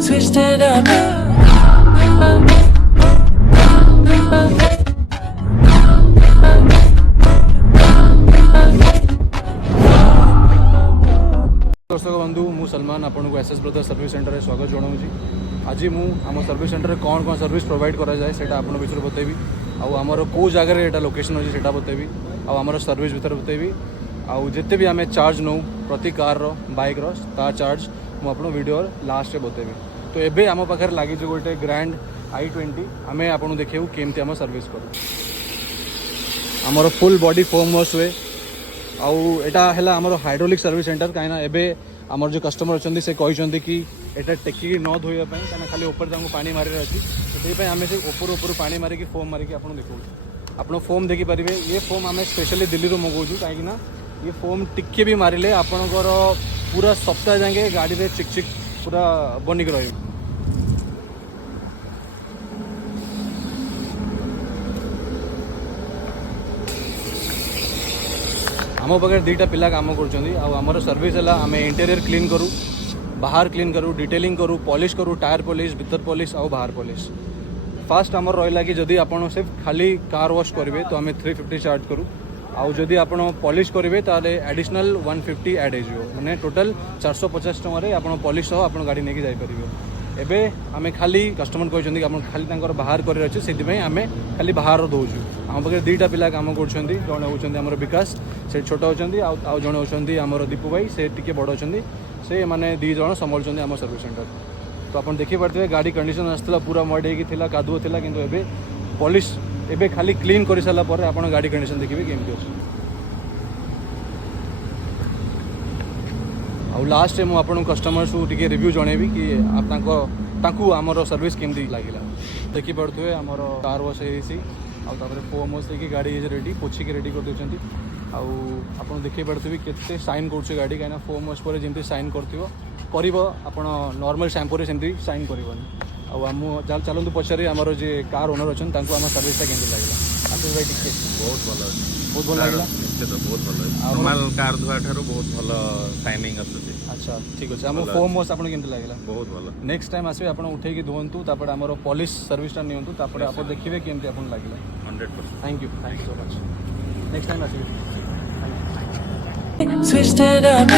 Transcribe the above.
switched it up. दर्शक बंधु मु सलमान आपन को एसएस ब्रदर सर्विस सेंटर में स्वागत जनाऊँगी। आज मु आम सर्विस सेंटर में कौन कौन सर्विस प्रोवाइड करा जाए सेटा आपन विषय बतेबी आमर कौ जगह एटा लोकेशन अच्छे सेटा बतेबी आमर सर्विस भीतर बतेबी आउ जिते भी आम चार्ज नौ प्रति कार बाइक ता चार्ज मु आपन वीडियो लास्ट में बतेबी। तो एबे आम पाखे लगी गोटे ग्रैंड i20 आम आपन देखू केमती आम सर्विस करूँ। आमर फुल बॉडी फोम वॉश हुए आउटा है आमर हाइड्रोलिक सर्विस सेंटर कहीं एबे आमर जो कस्टमर अच्छा से कहते कि एटा टेकिक न धोइबा कहीं खाली ऊपर पानी मारे अच्छी से आम से ऊपर ऊपर पानी मारिक फोम मारिक आप देखो आप फोम देखिपारे। ये फोम आम स्पेशली दिल्ली मगाऊँ कहीं ये फोम टिके भी मारे आपणकर पूरा सप्ताह जाए गाड़ी में चिक चिक पूरा बनिक रही। आम पाखे दुईटा पिला काम कर सर्विस है आम इंटेरियर क्लीन करूँ बाहर क्लीन करूँ डिटेलिंग करूँ पॉलिश करूँ टायर पॉलिश भीतर पॉलिश आउ बाहर पॉलिश। फास्ट आमर रहा कि जदि आप सिर्फ खाली कार वॉश करेंगे तो आम 350 चार्ज करूँ आउ जदि आप पॉलिश करेंगे तो एडिशनल 150 ऐड हो मैंने टोटल 450 टकर आप पॉलिश सह आप गाड़ी नहीं जापर। एबे आम खाली कस्टमर कहते आप खाली बाहर कर अच्छे से आम खाली बाहर दौचु। आम पाखे दुईटा पिला काम कर जड़े होंगे विकास से छोट अच्छे आउ जड़े होंगे आमर दीपू भाई से टी बड़ अच्छा से मैंने दी जन संभालुं आम सर्विस सेंटर। तो आप देखिपे गाड़ी कंडीशन आसला पूरा मड होगी कादुओ था कि एबे पॉलिश एबे खाली क्लीन कर सारापर आप गाड़ी कंडीशन देखिए केमती अच्छे। आउ लास्ट में मुझे कस्टमर्स को टी रिव्यू जनइबी कि आमर सर्विस केमती लगे। देखिपे आमर car wash hopper foam wash लेकिन गाड़ी रेडी पोछिक रेडी कर देते आप देखिपे केते साइन कर गाड़ी कहीं फोम वॉश पर जमी साइन कर नॉर्मल शैम्पू सेमती साइन कर चलते पचारे आमर जे कार ओनर अच्छा आम सर्विसटा केमती लगे आशीष भाई टिके बहुत भल बहुत भल लगे निश्चित बहुत भल नॉर्मल कार धुआ ठार बहुत भल शाइनिंग आसुची। अच्छा ठीक अच्छे आम फोम वॉश आपको केमती लगे बहुत भल नेक्स्ट टाइम आसवे आप उठेकी धुवंतु तापर आमर पॉलिश सर्विसटा नियंतु तापर आप देखिए केमती आपन लगे 100%। Thank you so much next time आसवे। Switched it up.